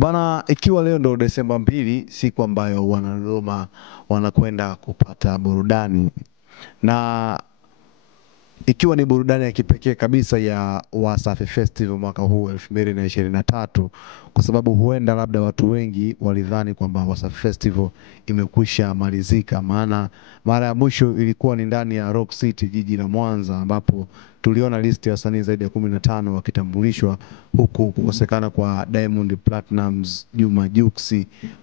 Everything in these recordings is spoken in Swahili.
Bana, ikiwa leo ndo Desemba 2, siku ambayo wanadodoma wanakwenda kupata burudani, na ikiwa ni burudani ya kipekee kabisa ya Wasafi Festival mwaka huu 2023, kwa sababu huenda labda watu wengi walidhani kwamba Wasafi Festival imekwisha malizika, maana mara ya mwisho ilikuwa ni ndani ya Rock City, jiji la Mwanza, ambapo tuliona listi ya wasanii zaidi ya 15 wakitambulishwa, huku kukosekana kwa Diamond Platnumz, Juma Jux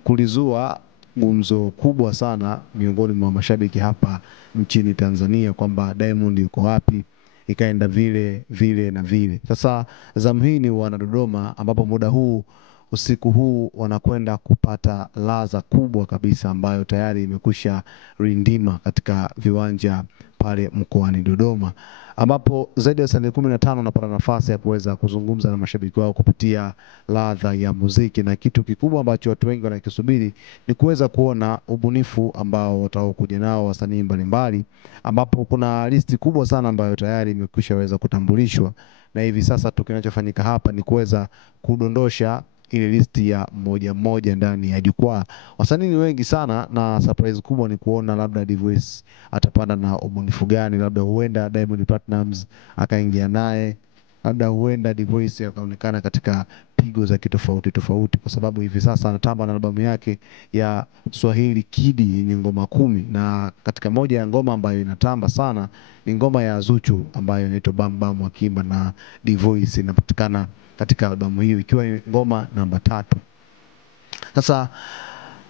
kulizua gumzo kubwa sana miongoni mwa mashabiki hapa nchini Tanzania kwamba Diamond yuko wapi, ikaenda vile vile na vile. Sasa zamu hii ni wanadodoma, ambapo muda huu usiku huu wanakwenda kupata ladha kubwa kabisa ambayo tayari imekwisha rindima katika viwanja pale mkoani Dodoma, ambapo zaidi ya wasanii 15 wanapata nafasi ya kuweza kuzungumza na mashabiki wao kupitia ladha ya muziki, na kitu kikubwa ambacho watu wengi wanakisubiri ni kuweza kuona ubunifu ambao watakuja nao wasanii mbalimbali, ambapo kuna listi kubwa sana ambayo tayari imekwishaweza kutambulishwa, na hivi sasa kinachofanyika hapa ni kuweza kudondosha ile listi ya mmoja mmoja ndani ya jukwaa. Wasanii ni wengi sana, na surprise kubwa ni kuona labda Dvoice atapanda na ubunifu gani, labda huenda Diamond Platnumz akaingia naye, labda huenda Dvoice akaonekana katika pigo za kitofauti tofauti, kwa sababu hivi sasa anatamba na albamu yake ya Swahili Kidi yenye ngoma 10, na katika moja ya ngoma ambayo inatamba sana ni ngoma ya Zuchu ambayo inaitwa Bam Bam Wakimba na Dvoice, inapatikana katika albamu hiyo ikiwa ngoma namba 3. Sasa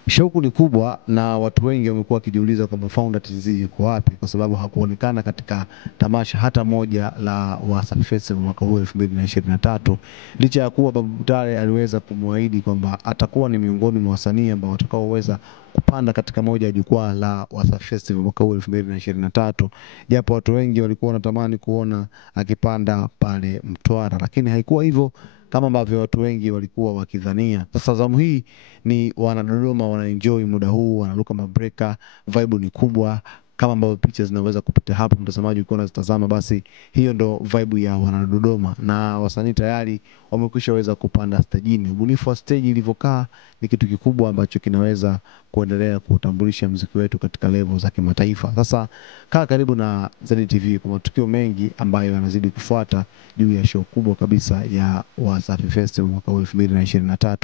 shauku ni kubwa, na watu wengi wamekuwa wakijiuliza kwamba Founder TZ yuko wapi, kwa sababu hakuonekana katika tamasha hata moja la Wasafi Festival mwaka huu 2023, licha ya kuwa Babu Tale aliweza kumwahidi kwamba atakuwa ni miongoni mwa wasanii ambao watakaoweza kupanda katika moja ya jukwaa la Wasafi Festival mwaka huu 2023, japo watu wengi walikuwa wanatamani kuona akipanda pale Mtwara, lakini haikuwa hivyo kama ambavyo watu wengi walikuwa wakidhania. Sasa zamu hii ni wanadodoma wanaenjoy muda huu, wanaruka mabreka, vibe ni kubwa kama ambavyo picha zinaweza kupita hapo mtazamaji ukiwa unazitazama, basi hiyo ndo vibe ya wanadodoma, na wasanii tayari wamekwishaweza kupanda stajini. Ubunifu wa stage ilivyokaa ni kitu kikubwa ambacho kinaweza kuendelea kutambulisha muziki wetu katika level za kimataifa. Sasa kaa karibu na ZTV kwa matukio mengi ambayo yanazidi kufuata juu ya show kubwa kabisa ya Wasafi Festival mwaka 2023.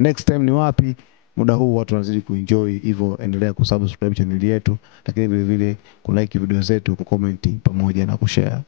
Next time ni wapi? Muda huu watu wanazidi kuenjoy, hivyo endelea kusubscribe channel yetu, lakini vile vile kulike video zetu, kucomment pamoja na kushare.